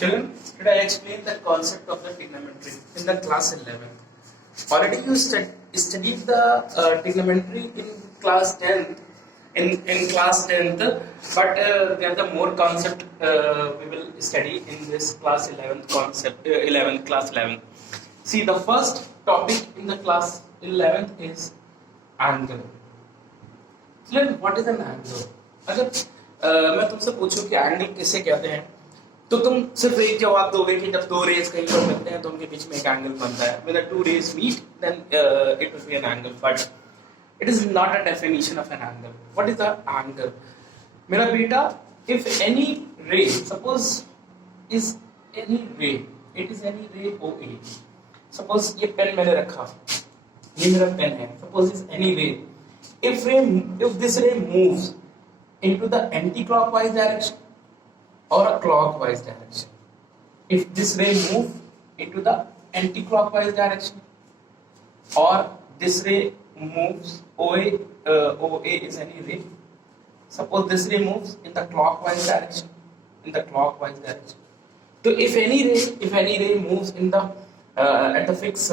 Children, today I explain the concept of the trigonometry in the class 11. Already you studied the trigonometry in class 10th, in class 10th, but there are the more concept we will study in this class 11 concept, 11 class 11. See, the first topic in the class 11th is angle. Children, what is an angle? अगर मैं तुमसे पूछूं कि angle किसे कहते हैं तो तुम सिर्फ एक जवाब दोगे कि जब दो रेज कहीं पर मिलते हैं तो उनके बीच में एक एंगल बनता है. When the two rays meet, then it will be an angle. But it is not a definition of an angle. What is the angle? मेरा बेटा, if any ray, suppose is any ray, it is any ray OA. Suppose ये pen मैंने रखा, ये मेरा pen है. Suppose is any ray. If this ray moves into the anti-clockwise direction or a clockwise direction, if this ray moves into the anti-clockwise direction or this ray moves OA is any ray. Suppose this ray moves in the clockwise direction, So if any ray moves in the at the fixed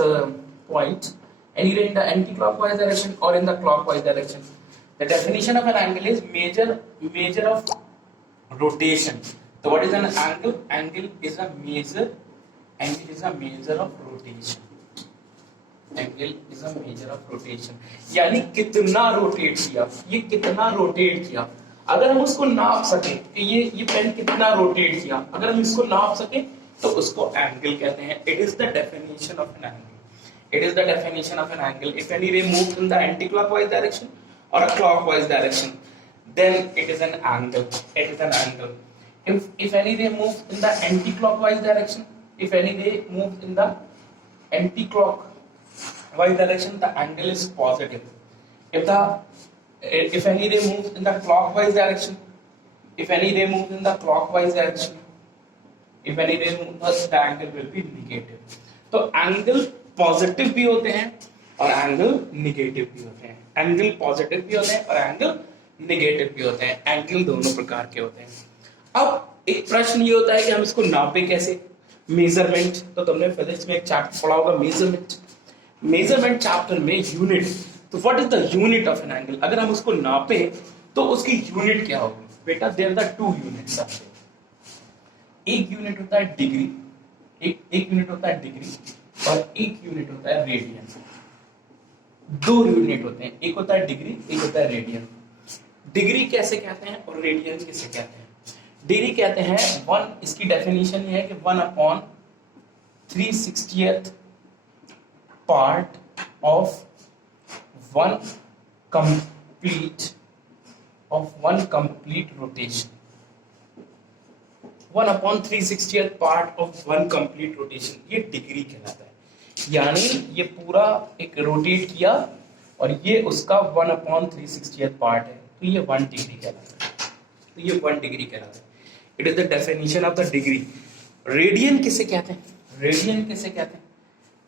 point, any ray in the anti-clockwise direction or in the clockwise direction, the definition of an angle is measure of rotation. So what is an angle? Angle is a measure of rotation. Angle is a measure of rotation. यानी कितना rotate किया, ये कितना rotate किया. अगर हम उसको नाप सके कि ये पेन कितना रोटेट किया, अगर हम इसको नाप सके तो उसको एंगल कहते हैं. It is the definition of an angle. It is the definition of an angle. If any ray moves in the anti-clockwise direction or a clockwise direction, then it is an angle. It is an angle. If any ray moves in the anti-clockwise direction, if any ray moves in the anti-clockwise direction, the angle is positive. If any ray moves in the clockwise direction, the angle will be negative. तो angle positive भी होते हैं और angle negative भी होते हैं. Angle positive भी होते हैं और एंगल निगेटिव भी होते हैं. एंगल दोनों प्रकार के होते हैं. अब एक प्रश्न ये होता है कि हम इसको नापे कैसे. मेजरमेंट, तो तुमने फिजिक्स में एक चैप्टर पढ़ा होगा मेजरमेंट चैप्टर में यूनिट. तो what is the unit of an angle. अगर हम उसको नापे तो उसकी यूनिट क्या होगी बेटा. There are two units. एक यूनिट होता है डिग्री, एक यूनिट होता है डिग्री और एक यूनिट होता है रेडियन. दो यूनिट होते हैं, एक होता है डिग्री, एक होता है रेडियन. डिग्री कैसे कहते हैं और रेडियन किसे कहते हैं. डिग्री कहते हैं वन, इसकी डेफिनेशन ये है कि 1/360th part of one complete rotation. 1/360th part of one complete rotation, ये डिग्री कहलाता है. यानी ये पूरा एक रोटेट किया और ये उसका 1/360th पार्ट है, तो ये 1 डिग्री कहलाता है. It is the definition of the degree. Radian किसे कहते हैं.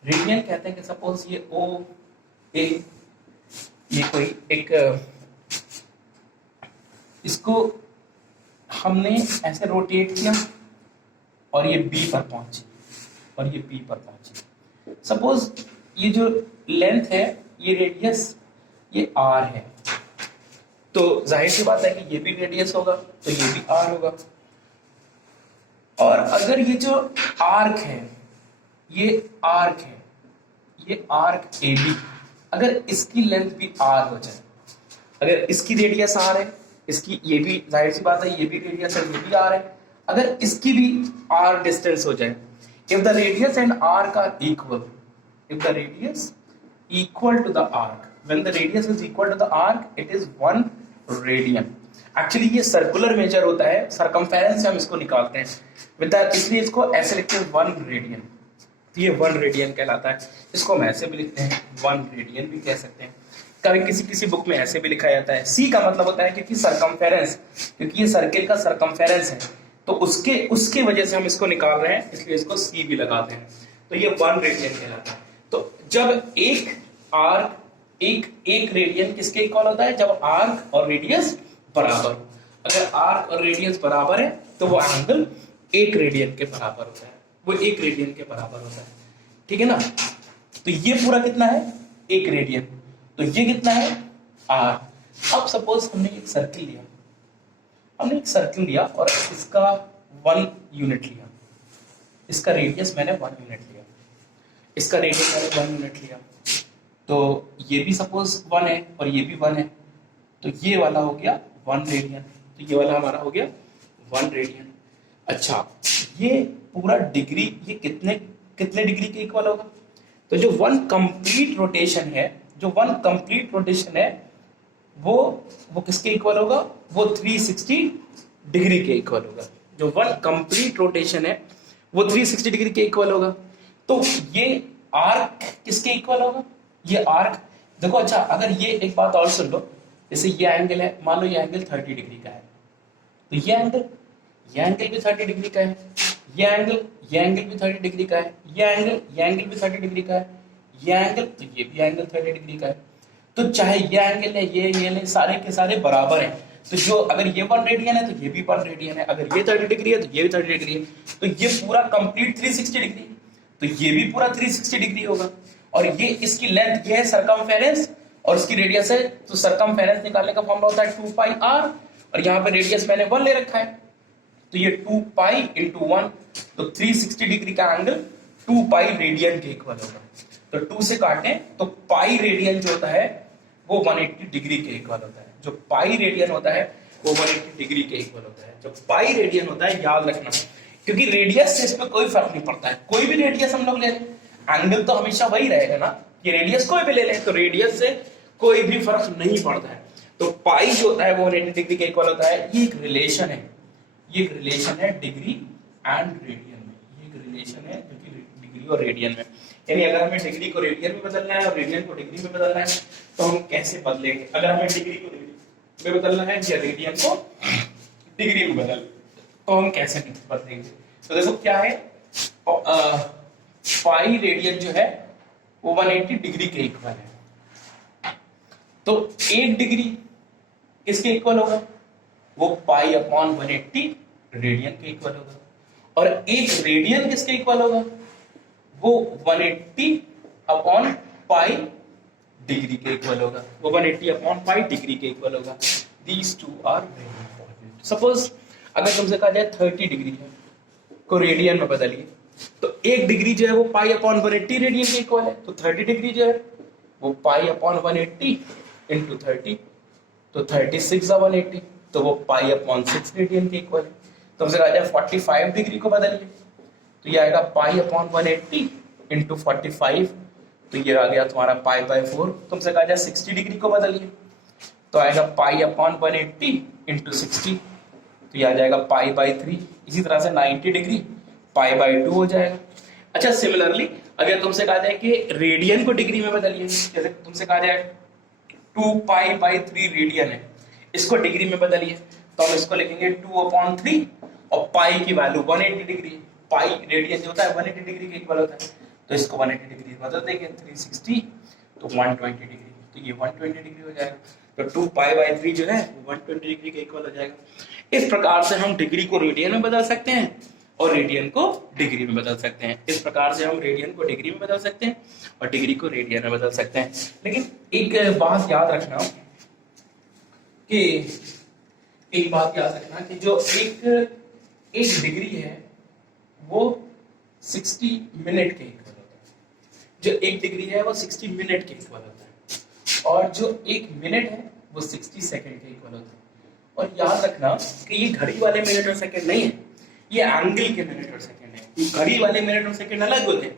रेडियन कहते हैं कि सपोज ये ओ ए, ये कोई एक, इसको हमने ऐसे रोटेट किया और ये बी पर पहुंची सपोज ये जो लेंथ है, ये रेडियस, ये आर है, तो जाहिर सी बात है कि ये भी रेडियस होगा तो ये भी आर होगा. और अगर ये जो आर्क है, ये आर्क ए बी, अगर इसकी लेंथ भी आर हो जाए, अगर इसकी रेडियस आर है, इसकी, ये भी जाहिर सी बात है ये भी रेडियस है, ये भी आर है, अगर इसकी भी आर डिस्टेंस हो जाए, if the radius and arc are equal, to the arc, when the radius is equal to the arc, it is 1 radian. Actually ये सर्कुलर मेजर होता है, सरकमफेरेंस से हम इसको निकालते हैं विद द, इसलिए इसको ऐसे लिखते हैं 1 रेडियन. ये 1 रेडियन कहलाता है. इसको हम ऐसे भी लिखते हैं 1 रेडियन भी कह सकते हैं. कभी किसी बुक में ऐसे भी लिखा जाता है. सी का मतलब होता है क्योंकि सरकमफेरेंस, क्योंकि ये सर्किल का सरकमफेरेंस है, तो उसके वजह से हम इसको निकाल रहे हैं, इसलिए इसको सी भी लगाते हैं. तो ये 1 रेडियन कहलाता है. तो जब एक रेडियन किसके इक्वल होता है, जब आर्क और रेडियस बराबर. अगर आर्क और रेडियस बराबर है तो वो एंगल 1 रेडियन के बराबर होता है, वो 1 रेडियन के बराबर होता है, ठीक है ना। तो ये पूरा कितना है 1 रेडियन, तो ये कितना है r। अब सपोज हमने एक सर्किल लिया, और इसका 1 यूनिट लिया, इसका रेडियस मैंने 1 यूनिट लिया, इसका रेडियस मैंने 1 यूनिट लिया, तो ये भी सपोज 1 है और ये भी 1 है, तो ये वाला हो गया 1 रेडियन, तो ये वाला हमारा हो गया 1 रेडियन। अच्छा, ये पूरा डिग्री ये कितने कितने डिग्री के इक्वल होगा, तो जो 1 कंप्लीट रोटेशन है, वो किसके इक्वल होगा, वो 360 डिग्री के इक्वल होगा। जो 1 कंप्लीट रोटेशन है वो 360 डिग्री के इक्वल होगा। तो ये आर्क किसके इक्वल होगा, ये आर्क देखो। अच्छा, अगर ये एक बात और सुन लो, जैसे ये एंगल है, मान लो ये एंगल 30 डिग्री का है, तो ये एंगल भी 30 डिग्री का है, ये एंगल भी 30 डिग्री का है, ये एंगल भी 30 डिग्री का है, ये एंगल, तो ये भी एंगल 30 डिग्री का है। तो चाहे ये एंगल है, ये ले, सारे के सारे बराबर हैं। तो जो अगर ये 1 रेडियन है तो ये भी 1 रेडियन है, अगर ये 30 डिग्री है तो ये भी 30 डिग्री है, तो ये पूरा कंप्लीट 360 डिग्री, तो ये भी पूरा 360 डिग्री होगा। और ये इसकी लेंथ, ये है सरकमफेरेंस और इसकी रेडियस है, तो सरकमफेरेंस निकालने का फॉर्मूला होता है 2 पाई r, और यहाँ पे रेडियस मैंने 1 ले रखा है, तो ये 2 पाई इंटू 1, तो 360 डिग्री का एंगल 2 पाई रेडियन के इक्वल होगा। तो 2 से काटें तो पाई रेडियन जो होता है वो 180 डिग्री के इक्वल होता है। जो पाई रेडियन होता है वो 180 डिग्री के इक्वल होता है। जो पाई रेडियन होता है, याद रखना, क्योंकि रेडियस से इसमें कोई फर्क नहीं पड़ता है, कोई भी रेडियस हम लोग ले लें, एंगल तो हमेशा वही रहेगा ना, ये रेडियस कोई भी ले लें, तो रेडियस से कोई भी फर्क नहीं पड़ता है। तो पाई जो होता है वो 180 डिग्री के इक्वल होता है। ये एक रिलेशन है, डिग्री एंड रेडियन में, ये एक रिलेशन है जो कि डिग्री और रेडियन में, यानी अगर हमें डिग्री को रेडियन में बदलना है और रेडियन को डिग्री में बदलना है तो हम कैसे बदलेंगे। अगर हमें डिग्री को डिग्री में बदलना है या रेडियन को डिग्री में बदलना तो हम कैसे बदलेंगे। तो देखो क्या है, पाई रेडियन जो है वो 180 डिग्री के इक्वल है, तो 1 डिग्री किसके इक्वल होगा, वो पाई अपॉन 180 रेडियन के इक्वल होगा, और 1 रेडियन किसके इक्वल होगा, वो 180 अपॉन पाई डिग्री के इक्वल होगा, वो 180 अपॉन पाई डिग्री के इक्वल होगा। These two are very important. Suppose अगर तुमसे कहा जाए 30 डिग्री है को रेडियन में बदलिए, तो 1 डिग्री जो है वो पाई अपॉन 180 रेडियन के इक्वल है, तो 30 डिग्री जो है वो पाई अपॉन 180 इंटू 30, तो 36 180, तो वो पाई अपॉन 6 रेडियन के इक्वल है। तुमसे कहा जाए 45 डिग्री को बदलिए, तो ये आएगा पाई अपॉन 180 इंटू 45, तो ये आ गया तुम्हारा पाई बाय 4। तुमसे कहा जाए 60 डिग्री को बदलिए, तो आएगा पाई अपॉन 180 इंटू 60, तो ये आ जाएगा पाई बाय 3। इसी तरह से 90 डिग्री पाई बाय 2 हो जाएगा। अच्छा, सिमिलरली अगर तुमसे कहा जाए कि रेडियन को डिग्री में बदलिए, जैसे तुमसे कहा जाए 2 पाई बाय 3 रेडियन है, इसको डिग्री में बदलिए, तो हम इसको लिखेंगे 2 अपॉन 3 और पाई की वैल्यू 180 डिग्री, पाई रेडियन जो होता है 180 डिग्री के इक्वल होता है, तो इसको 180 डिग्री बदल देंगे 360 तो 120 डिग्री, तो ये 120 डिग्री हो जाएगा। तो 2 पाई बाय 3 जो है 120 डिग्री के इक्वल हो जाएगा। इस प्रकार से हम डिग्री को रेडियन में बदल सकते हैं और रेडियन को डिग्री में बदल सकते हैं। इस प्रकार से हम रेडियन को डिग्री में बदल सकते हैं और डिग्री को रेडियन में बदल सकते हैं। लेकिन एक बात याद रखना कि जो एक डिग्री है वो 60 मिनट के इक्वल होता है। जो 1 डिग्री है वो 60 मिनट के इक्वल होता है, और जो 1 मिनट है वो 60 सेकंड के इक्वल होता है। और याद रखना कि ये घड़ी वाले मिनट और सेकंड नहीं है, ये एंगल के मिनट और सेकंड है। घड़ी वाले मिनट और सेकंड अलग होते हैं।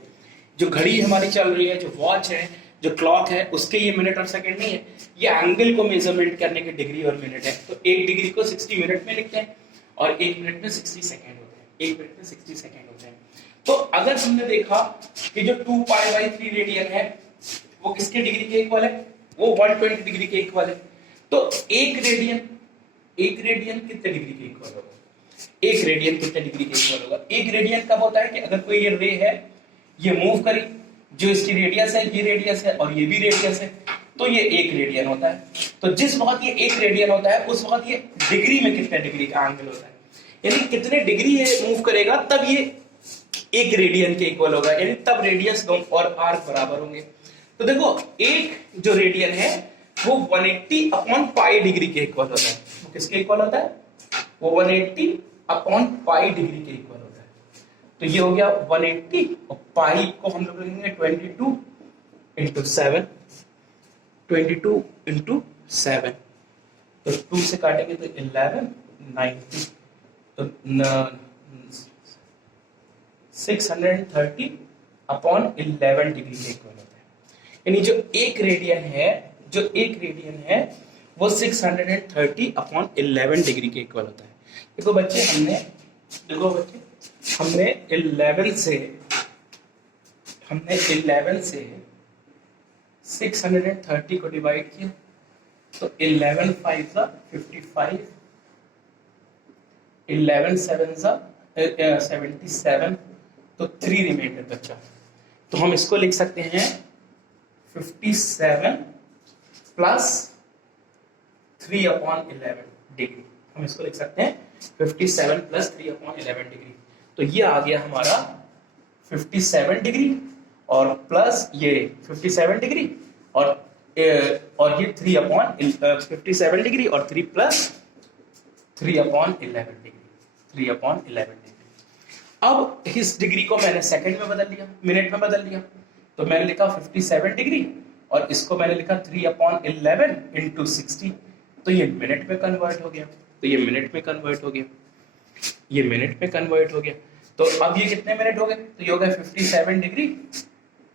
जो घड़ी हमारी चल रही है, जो वॉच है, जो क्लॉक है, उसके ये मिनट और सेकंड नहीं है, ये एंगल को मेजरमेंट करने के डिग्री और मिनट है। तो 1 डिग्री को 60 मिनट में लिखते हैं और 1 मिनट में 60 सेकंड होते हैं, 1 मिनट में 60 सेकंड होते हैं। तो अगर हमने देखा कि जो 2 पाई बाय 3 रेडियन है वो किसके डिग्री के इक्वल है, वो 120 डिग्री के इक्वल है। तो 1 रेडियन कितने डिग्री के इक्वल होगा, 1 रेडियन कितने डिग्री के इक्वल होगा। 1 रेडियन कब होता है कि अगर कोई ये रे है, ये मूव करी, जो इसकी रेडियस है ये रेडियस है और ये भी रेडियस है, तो ये 1 रेडियन होता है। तो जिस वक्त ये 1 रेडियन होता है उस वक्त ये डिग्री में कितने डिग्री का एंगल होता है। यानी कितने डिग्री ये मूव करेगा तब ये एक रेडियन के इक्वल होगा, यानी तब रेडियस और आर्क बराबर होंगे। तो देखो एक जो रेडियन है वो 180 अपॉन पाई डिग्री के इक्वल होता है। वो किसके इक्वल होता है? वो 180 अपॉन पाई डिग्री के इक्वल होता है। तो ये हो गया 180 और पाई को हम लोग लिखेंगे 22 इंटू 7, 22 इंटू 7, तो 2 से काटेंगे तो 11, 90, तो 630 अपॉन 11 डिग्री के इक्वल होता है। यानी जो एक रेडियन है वो 630 अपॉन 11 डिग्री के इक्वल होता है। देखो बच्चे हमने 11 से 630 को डिवाइड किया, तो 11 5 सा 55, 11 7 सा 77, तो 3 रिमाइंडर बचा। तो हम इसको लिख सकते हैं 57 प्लस 3 अपॉन 11 डिग्री। हम इसको लिख सकते हैं 57 प्लस 3 अपॉन 11 डिग्री। तो ये आ गया हमारा 57 डिग्री और प्लस ये 57 डिग्री और ये 3 अपॉन 57 डिग्री और 3 plus 3 upon 11 degree, 3 upon 11 degree. अब इस डिग्री को मैंने सेकंड में बदल लिया, मिनट में बदल लिया, तो मैंने लिखा 57 डिग्री और इसको मैंने लिखा 3 अपॉन 11 इंटू 60, तो ये मिनट में कन्वर्ट हो गया, तो ये मिनट में कन्वर्ट हो गया, ये मिनट में कन्वर्ट हो गया। तो अब ये कितने मिनट हो गए? तो ये हो गया 57 डिग्री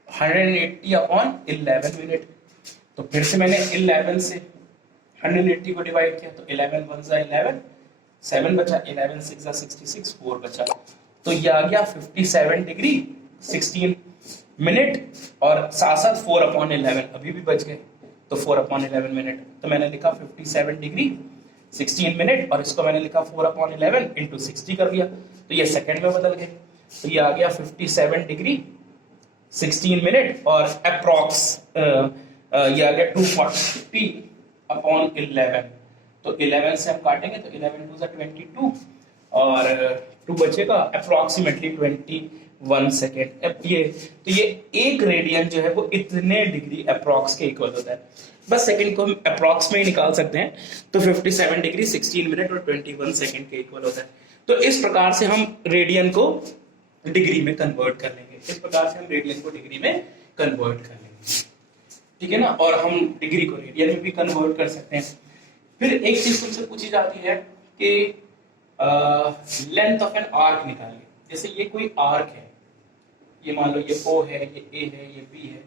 180 अपॉन 11 मिनट। तो फिर से मैंने 11 से 180 को डिवाइड किया, तो 11 1 सा 11, 7 बचा, 11 6 सा 66, 4 बचा। तो ये आ गया 57 डिग्री 16 मिनट और साथ साथ 4 अपॉन 11 अभी भी बच गए, तो 4 अपॉन 11 मिनट। तो मैंने लिखा 57 डिग्री 16 मिनट और इसको मैंने लिखा 4 अपॉन 11 इंटू 60 कर दिया, तो ये सेकंड में बदल गए। तो ये आ गया 57 डिग्री 16 मिनट और अप्रॉक्स ये आ गया 240 अपॉन 11। तो 11 से हम काटेंगे तो 11 2 22 और 2 बचेगा, अप्रॉक्सीमेटली 21 सेकेंड। अब ये तो ये एक रेडियन जो है वो इतने डिग्री अप्रॉक्स के इक्वल होता है। बस सेकंड को हम अप्रॉक्स में ही निकाल सकते हैं, तो 57 डिग्री 16 मिनट और 21 सेकेंड के इक्वल होता है। तो इस प्रकार से हम रेडियन को डिग्री में कन्वर्ट कर लेंगे, इस प्रकार से हम रेडियन को डिग्री में कन्वर्ट कर लेंगे, ठीक है ना। और हम डिग्री को रेडियन में भी कन्वर्ट कर सकते हैं। फिर एक चीज तुमसे पूछी जाती है कि लेंथ ऑफ एन आर्क निकालिए। जैसे ये कोई आर्क है, ये मान लो ये O है, ये A है, ये B है,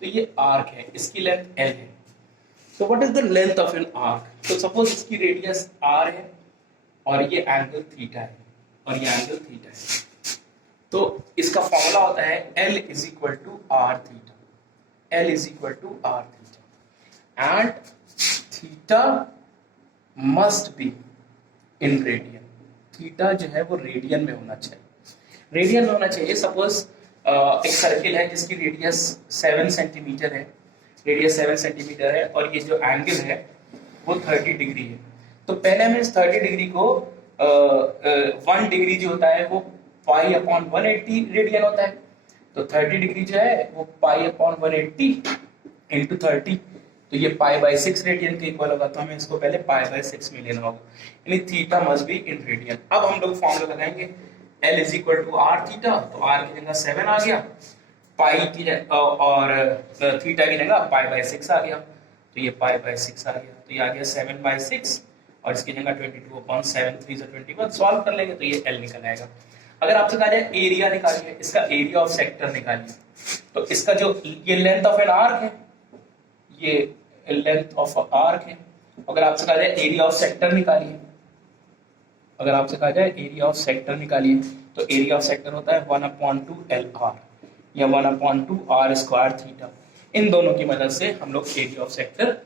तो ये आर्क है, इसकी लेंथ L है। तो what is the length of an arc? तो सपोज इसकी रेडियस R है और ये एंगल थीटा है और ये एंगल थीटा है, तो इसका फॉर्मूला होता है L is equal to R theta, L is equal to R theta and theta must be in radian. Theta जो है वो रेडियन में होना चाहिए, रेडियन में होना चाहिए। सपोज एक सर्किल है जिसकी रेडियस 7 सेंटीमीटर है, रेडियस 7 सेंटीमीटर है और ये जो एंगल है वो 30 डिग्री है। तो पहले हमें इस 30 डिग्री को 1 डिग्री जो होता है वो पाई अपॉन 180 रेडियन होता है, तो 30 डिग्री जो है वो पाई अपॉन 180 इंटू 30, तो ये पाई बाय 6 रेडियन के इक्वल होगा। तो हमें इसको पहले पाई बाय 6 में लेना होगा, यानी theta must be in radian. अब हम लोग फॉर्मूला लगाएंगे L is equal to R theta, तो R की जगह 7 आ गया, पाई की और थीटा की जगह पाई बाय 6 आ गया, तो ये पाई बाय 6 आ गया, तो ये आ गया 7 बाय 6 और इसकी जगह 22 अपॉन 7 3 से 21 सॉल्व कर लेंगे तो ये L निकल आएगा। अगर आपसे कहा जाए एरिया निकालिए, इसका एरिया ऑफ सेक्टर निकालिए, तो इसका जो ये लेंथ ऑफ एन आर्क है, ये लेंथ ऑफ आर्क है। अगर आपसे कहा जाए एरिया ऑफ सेक्टर निकालिए, अगर आपसे कहा जाए एरिया ऑफ सेक्टर निकालिए, तो एरिया ऑफ सेक्टर होता है 1/2 LR या 1/2 R स्क्वायर थीटा। इन दोनों की मदद से हम लोग एरिया ऑफ सेक्टर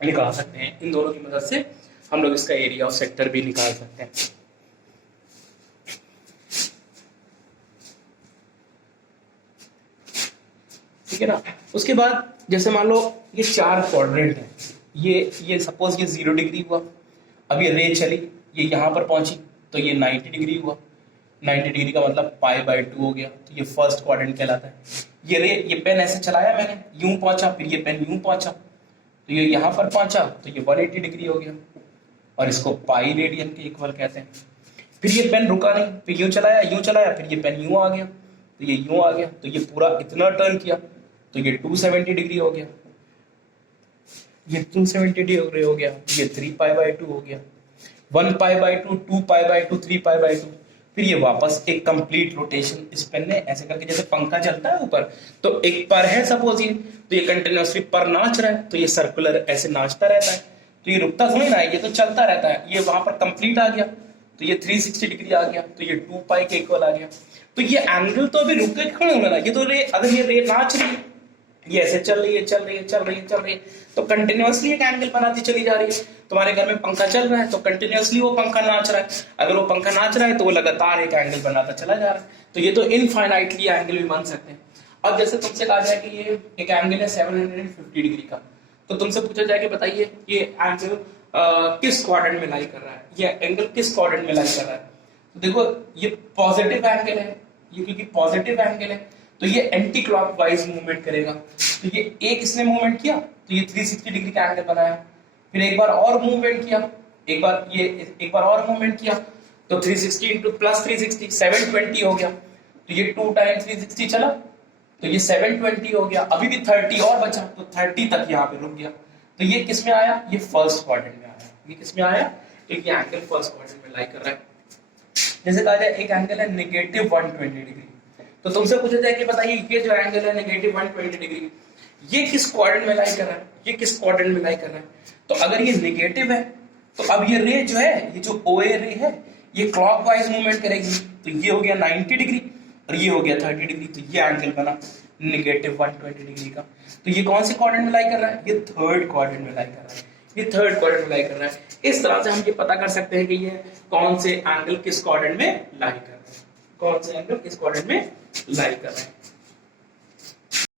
निकाल सकते हैं, इन दोनों की मदद से हम लोग इसका एरिया ऑफ सेक्टर भी निकाल सकते हैं, ठीक है ना। उसके बाद जैसे मान लो ये 4 क्वाड्रेंट है, ये सपोज ये 0 डिग्री हुआ, अब ये रे चली, ये यहाँ पर पहुंची, तो ये 90 डिग्री हुआ। 90 डिग्री का मतलब π/2 हो गया, तो ये फर्स्ट क्वाड्रेंट कहलाता है। ये पेन ऐसे चलाया मैंने, यूं पहुंचा, फिर ये पेन यूं पहुंचा, तो ये यहाँ पर पहुंचा, तो ये 180 डिग्री हो गया, और इसको पाई रेडियन के इक्वल कहते हैं। फिर ये पेन रुका नहीं, फिर यूं चलाया, फिर ये पेन यूं आ गया, तो ये यूं आ गया, तो ये पूरा इतना टर्न किया, तो ये 270 डिग्री हो गया, ये 270 डिग्री हो गया, तो ये 3π/2 हो गया, 1π/2, 2π/2, 3π/2। फिर ये वापस एक कंप्लीट रोटेशन इस पेन ने ऐसे करके, जैसे पंखा चलता है ऊपर, तो एक पर है सपोज ये, तो ये कंटिन्यूअसली पर नाच रहा है, तो ये सर्कुलर ऐसे नाचता रहता है, तो ये रुकता थोड़ी ना है, ये तो चलता रहता है। ये वहां पर कंप्लीट आ गया, तो ये 360 डिग्री आ गया, तो ये 2π के इक्वल आ गया। तो ये एंगल तो अभी रुक के खड़ा होना, ये तो रे, अगर ये रे नाच रही है, ये ऐसे चल रही है, तो कंटिन्यूअसली एक एंगल बनाती चली जा रही है। तुम्हारे घर में पंखा चल रहा है, तो कंटिन्यूअसली वो पंखा नाच रहा है। अगर वो पंखा नाच रहा है, तो वो लगातार एक एंगल बनाता चला जा रहा है। तो ये तो इनफाइनाइटली एंगल भी बन सकते हैं। अब जैसे तुमसे कहा जाए कि ये एक एंगल है 750 डिग्री का, तो तुमसे पूछा जाए कि बताइए ये एंगल किस क्वाड्रेंट में लाई कर रहा है, ये एंगल किस क्वाड्रेंट में लाई कर रहा है। तो देखो ये पॉजिटिव एंगल है, ये क्योंकि पॉजिटिव एंगल है, तो ये एंटी क्लॉकवाइज मूवमेंट करेगा। तो ये एक इसने मूवमेंट किया, तो ये 360 डिग्री का एंगल बनाया। फिर एक बार और मूवमेंट किया, एक बार और मूवमेंट किया, तो 360 इंटू प्लस 360 720 हो गया। तो ये 2 टाइम 360 चला, तो ये 720 हो गया। अभी भी 30 और बचा, तो 30 तक यहाँ पे रुक गया। तो ये किस में आया, ये फर्स्ट क्वाड्रेंट में आया। ये किस में आया, एक ये एंगल फर्स्ट क्वाड्रेंट में लाई कर रहा है। जैसे कहा जाए एक एंगल है -120 डिग्री, तो तुमसे पूछा जाए कि बताइए ये जो एंगल है -120 डिग्री, ये किस क्वाड्रेंट में लाई कर रहा है, ये किस क्वाड्रेंट में लाई कर रहा है। तो अगर ये नेगेटिव है, तो अब ये रे जो है, ये जो OA रे है, ये क्लॉकवाइज मूवमेंट करेगी। तो ये हो गया 90 डिग्री और ये हो गया 30 डिग्री, तो ये एंगल बना -120 डिग्री का। तो ये कौन से क्वाड्रेंट में लाई कर रहा है, ये थर्ड क्वाड्रेंट में लाई कर रहा है, ये थर्ड क्वाड्रेंट में लाई कर रहा है। इस तरह से हम ये पता कर सकते हैं कि ये कौन से एंगल किस क्वाड्रेंट में लाई कर रहा है, कौन से एंगल किस क्वाड्रेंट में लाई कर रहे हैं।